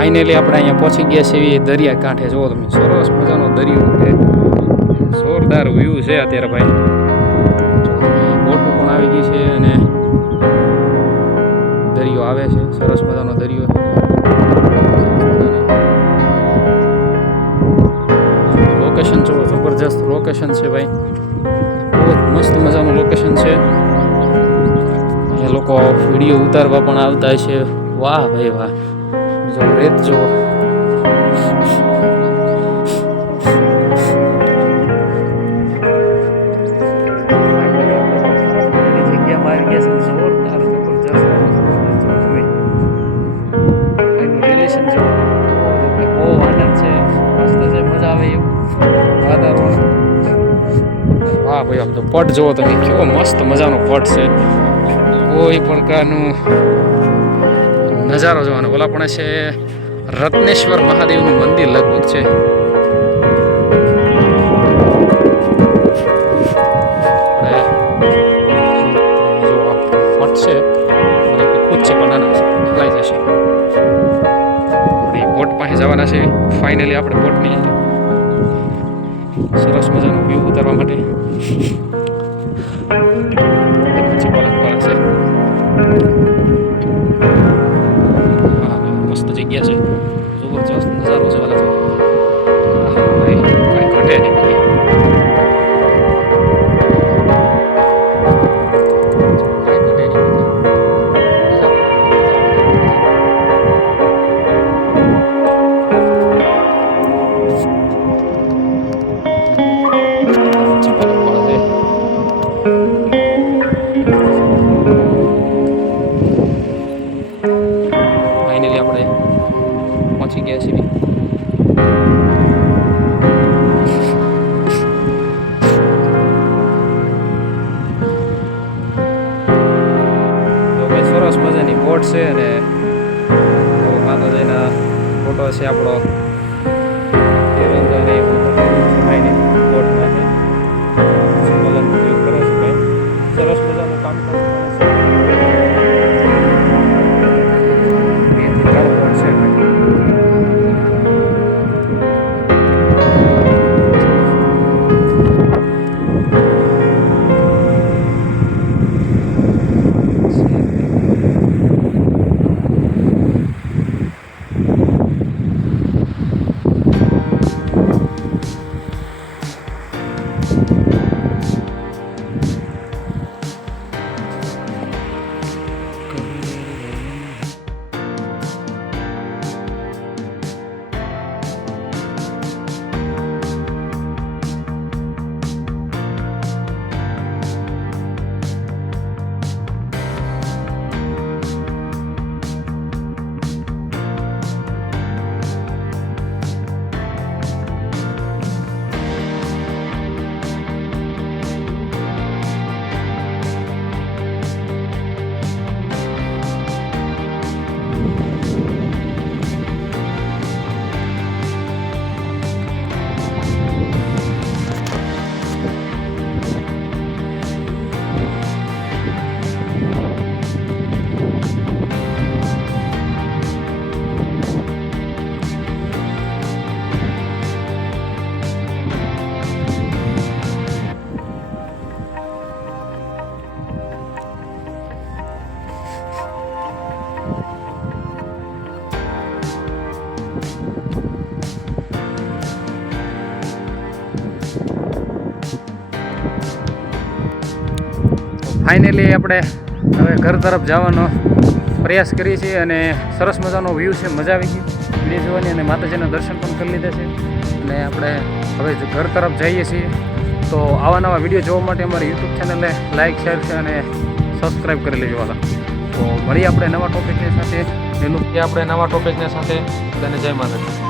Finally આપણે અહીંયા પહોંચી ગયા છીએ દરિયા કાંઠે. જુઓ તમે, સરસ મજાનો દરિયો છે, જોરદાર વ્યૂ છે અત્યારે ભાઈ. બોટો પણ આવી ગઈ છે અને દરિયો આવે છે, સરસ મજાનો દરિયો છે. લોકેશન જુઓ, જબરજસ્ત લોકેશન છે ભાઈ, બહુ મસ્ત મજાનું લોકેશન છે. અહીંયા લોકો વિડીયો ઉતારવા પણ આવતા છે. વાહ ભાઈ વાહ, જો રેત જુઓ. વાહ ભાઈ, આમ તો પટ જુઓ તમે, કેવો મસ્ત મજાનો પટ છે. કોઈ પ્રકારનું નજારો જોવાનો. ઓલા પણ છે રત્નેશ્વર મહાદેવનું મંદિર લગભગ છે. પટ છે અને ખુદ છે પણ નાના છે, ખલાઈ જશે. આપણે બોટ પાસે જવાના છે ફાઇનલી. આપણે બોટની સરસ મજાનો વ્યૂ ઉતારવા માટે મસ્ત જગ્યા છે, જબરજસ્ત નજારો છે. વાલા ભાઈ કાંઈ ઘટે નહીં. ફાઇનલી આપણે પહોંચી ગયા છીએ. તો ભાઈ સરસ મજાની બોટ છે અને માતાજીના ફોટો છે આપણો બોટમાં કરે છે ભાઈ. સરસ મજાનું કામ કરે છે. ફાઇનલી આપણે હવે ઘર તરફ જવાનો પ્રયાસ કરીએ છીએ અને સરસ મજાનો વ્યૂ છે, મજા આવી ગઈ વિડીયો જોવાની અને માતાજીના દર્શન પણ કરી લીધા છે અને આપણે હવે ઘર તરફ જઈએ છીએ. તો આવા નવા વિડીયો જોવા માટે અમારી યુટ્યુબ ચેનલને લાઇક, શેર અને સબસ્ક્રાઈબ કરી લેજો વાલા. તો મળીએ આપણે નવા ટોપિકની સાથે. આપણે નવા ટોપિકની સાથે બધાને જય માતાજી.